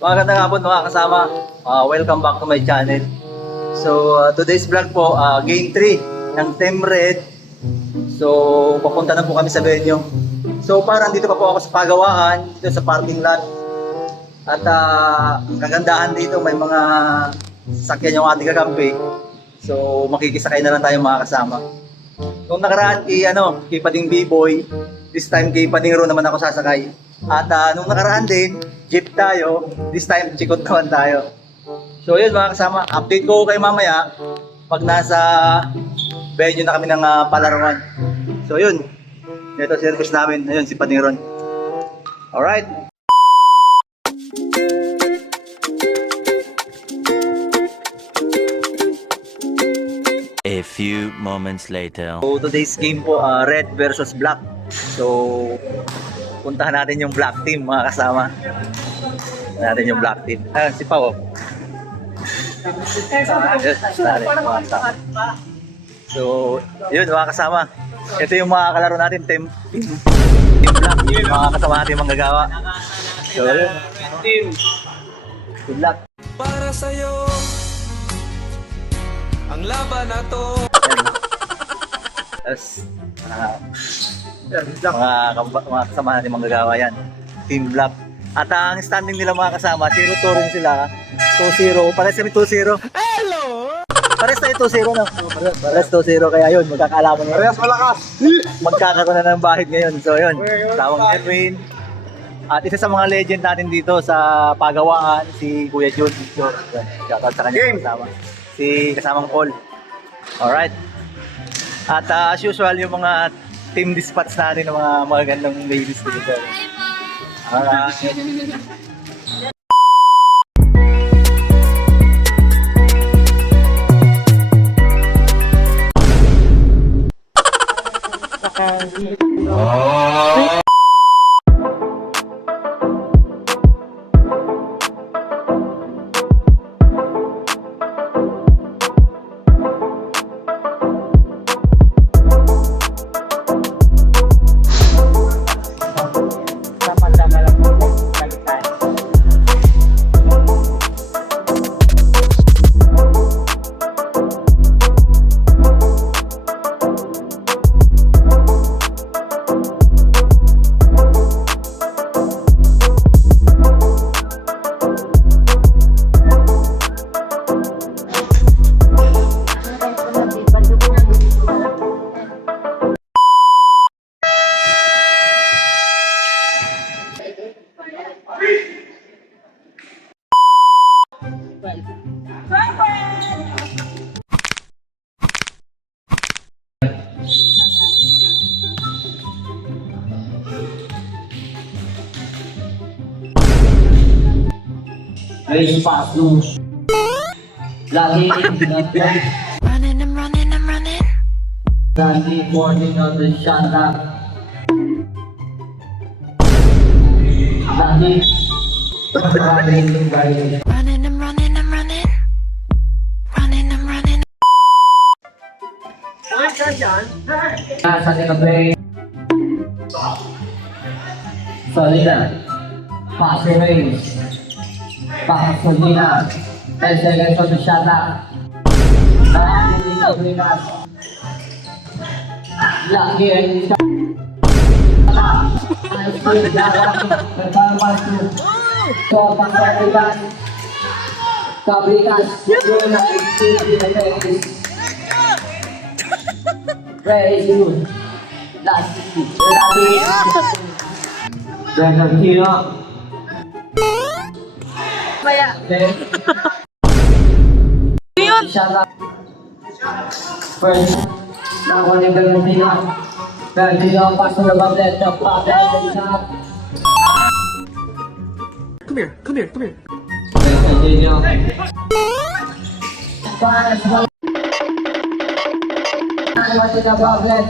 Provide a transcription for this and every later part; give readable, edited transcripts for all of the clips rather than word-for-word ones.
Magandang hapon mga kasama. Welcome back to my channel. So today's vlog po, Game 3 ng Team Red. So papunta na po kami sa venue. So parang dito pa po ako sa pagawaan, dito sa parking lot. At kagandahan dito, may mga sasakyan yung ating kakampi. So makikisakay na lang tayo mga kasama. Nung nakaraan kay Pading B-Boy, this time kay Pading Ro naman ako sasakay. At nung nakaraan din, jeep tayo, this time chikot naman tayo. So yun mga kasama, update ko kayo mamaya pag nasa venue na kami ng palaruan. So yun, ito service namin, ayun si Pading Ron. Alright. A few moments later. So today's game po, red versus black. So puntahan natin yung black team mga kasama. Puntahan natin yung black team. Ayun si Pao. So yun mga kasama. Ito yung mga kalaro natin, team black, mga kasama natin manggagawa. So yun. Good luck. Para sa'yo ang laban na to. Mga kasama natin manggagawa yan. Team Black. At ang standing nila mga kasama, 0-2 rin sila. 2-0. Pares kami 2-0. Hello! Pares tayo 2-0 na. Pares 2-0. Kaya yun, magkakaalaman ngayon. Parehas malakas! Magkakaroon na ng bahid ngayon. So yun, tawang Erwin. At isa sa mga legend natin dito sa pagawaan, si Kuya Jun. Shoutout sa kanya kasama. Si kasamang Paul. Alright. At as usual, yung mga team dispatch natin ng mga magagandang ladies dito. Race pass nung lagi Running, I'm running, I'm running. lagi morning on the shot up lagi running by Running, I'm running, I'm running. Running, I'm running. nasa tinabi solid na pass race pass solina 10 seconds on the shot up lagi lagi Kablikas yun ang very good last Dragon Hero shut up first nakuha niya Dragon Hero Dragon Hero pass to the bubble top up and shot Come here. Dragon pass nakuha to the bubble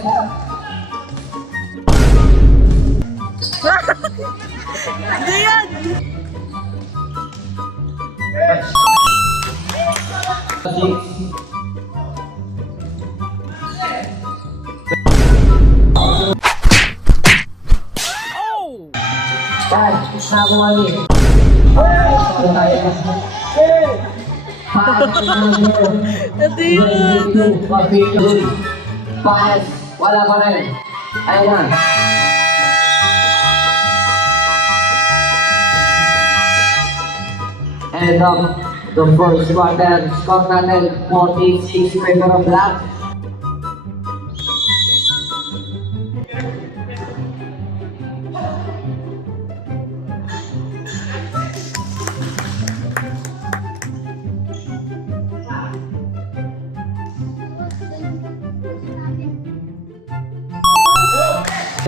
Dad, nakuha niya Ito yun. Pass. Wala pa rin. Ayun na. And the first quarter, score natin 46 favor of black.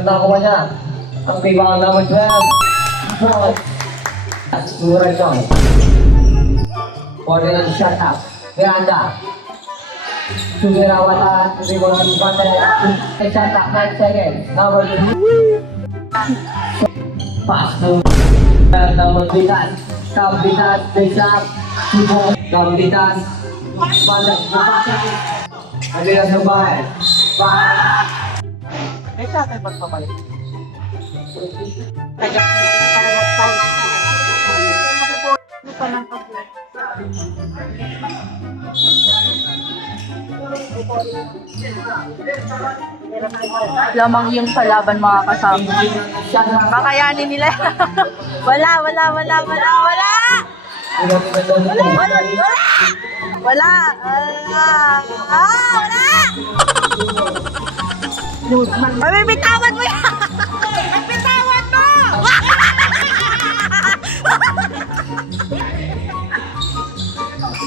Nakuha niya ang rebound number 12. Surat John. Order ng shot up. Miranda. Sumirawata. Rebound ng Banda. Shot up. 9 seconds. Number 2. Pass to number Bitas. Kabitas. Face up. Kabitas. Banda. Kabitas ng bahay. May sa akin ba't pabalik? Lamang yung kalaban mga kasama. Kakayanin nila. Wala. Wala. Wala. Ay, bitawan mo yan! Bitawan mo!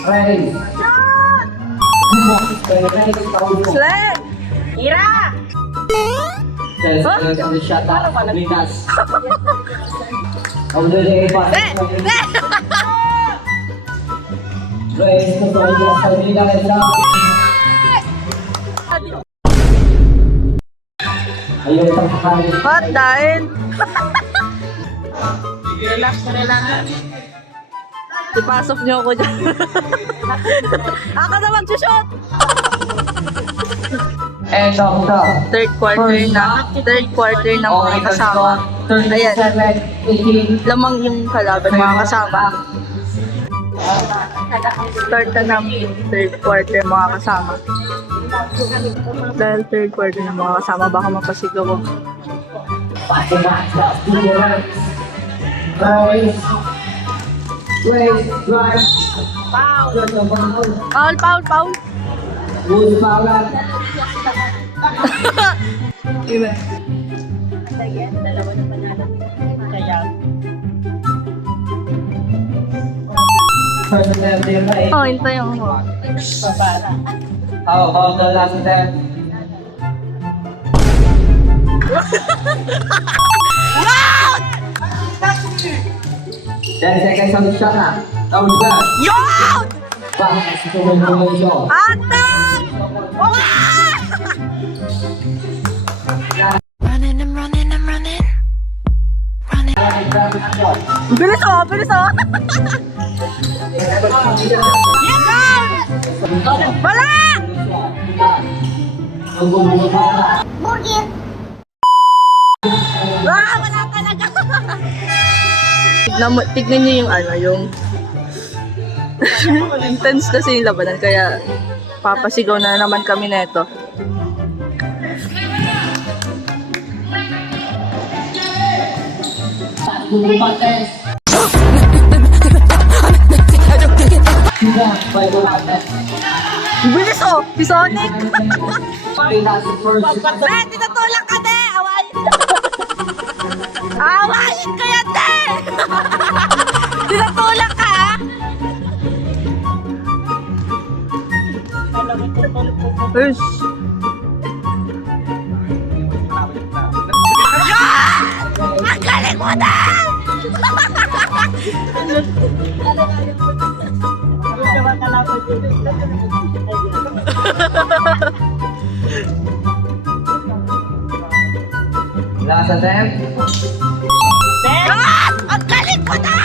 Ready. Slang! Ira! The shot up. Bitas. Order ng pass. Raise to Bitas. Bitas. Ayun, pagkakalit. What dahil? Relax. Ipasok niyo ako dyan. Ako na mag-shoot! And of the Third quarter na mga kasama. Ayan, 18. lamang yung kalaban mga kasama. Start na namin yung third quarter mga kasama. Dahil third quarter na mga kasama, baka mapasigaw ako. Foul! Oh, hintay ako. How about the last attempt? Wow! 10 seconds on the shot na. Down the back. Yun! Back to the show. Atak! Running, I'm running, I'm running. Running. Bilis oh! Wala! Wala talaga! Tignan niyo yung yung intense kasi yung labanan, kaya papasigaw na naman kami neto. Bilis oh! Si Sonic! Tinatulak ka, de! Awayin ko yan, de! Tinatulak ka, ha? Ush! Ang galing mo na! Last attempt. Yes! Ang galing mo na!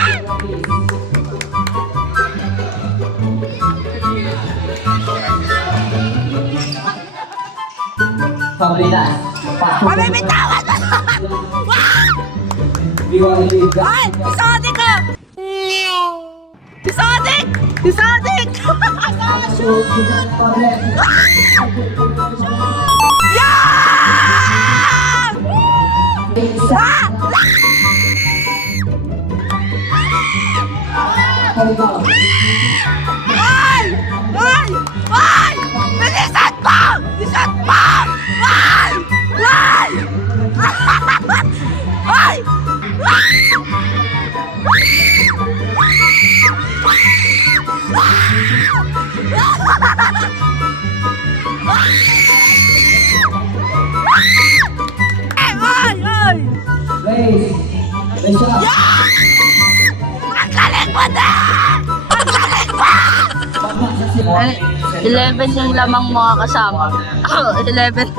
Pabilis. Pamibitawan mo! Wow! Iwan Ay! Sonic ko! Si Sonic! Ay! Ay! Ay! Bilisan mo! Bilisan mo! Ay! Ay! Ay! Ay! Ay! Ay! Ang galing mo na! Ang galing mo! 11 yung lamang mga kasama. 11.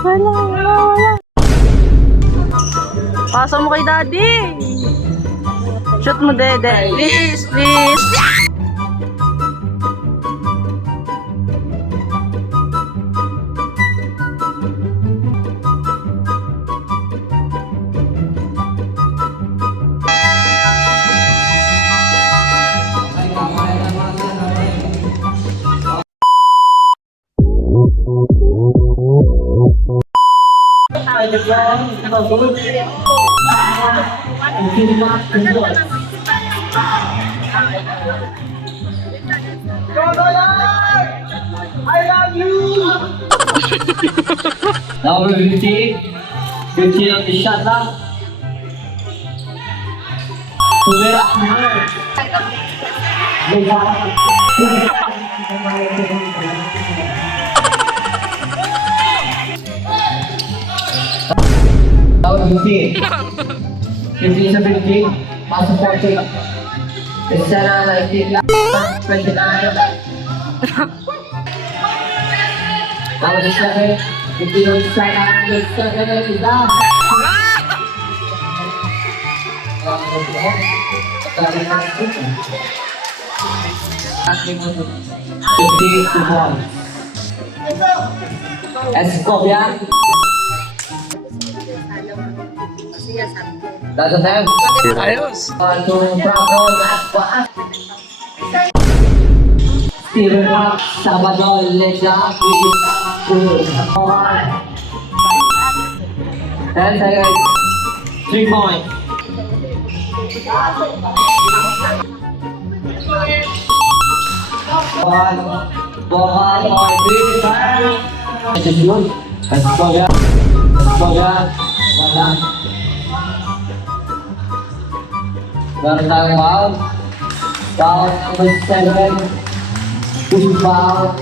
Wala. Pasa mo kay daddy. Shoot mo, dede. Please, please. Number 15. 15 on the shot now. Number 15. 15 sa 15. Pasok 40. Isa na 19 lang. 29. Number 7. 15 on the side. Number 7 is down. Escobia. Doesn't have. Ayos! To Bravo, Steven Rock, Salvador Leja, 10 seconds. 3 points. Ball, it's good. Escobia. Wala. Meron tayong foul. Foul number 7. Push foul.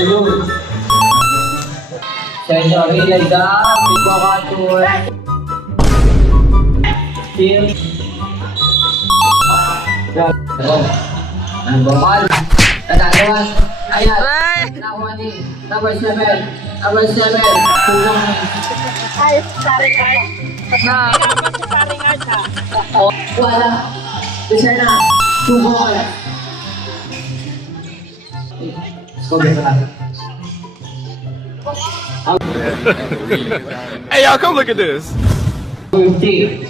Ayun. Sensory Leza. Pipoka tour. Team. Ball. Tatagawan. Ayan. Nakuha ni number 7. Number 7. Tulong. Na. Wala. Isa na. 2 balls. Score ka na. Hey, y'all, come look at this. 15.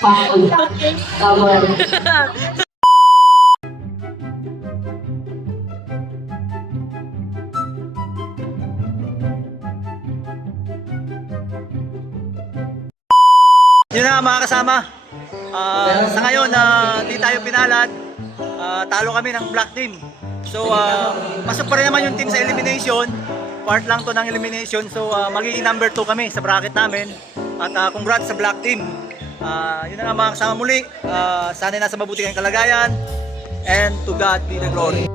Foul. Cover. Yun na mga kasama. Sa ngayon, di tayo pinalad. Talo kami ng black team. So, pasok pa rin naman yung team sa elimination. Part lang to ng elimination. So, magiging number 2 kami sa bracket namin. At congrats sa black team. Yun na nga mga kasama muli. Sana nasa mabuti kayong kalagayan. And to God be the glory.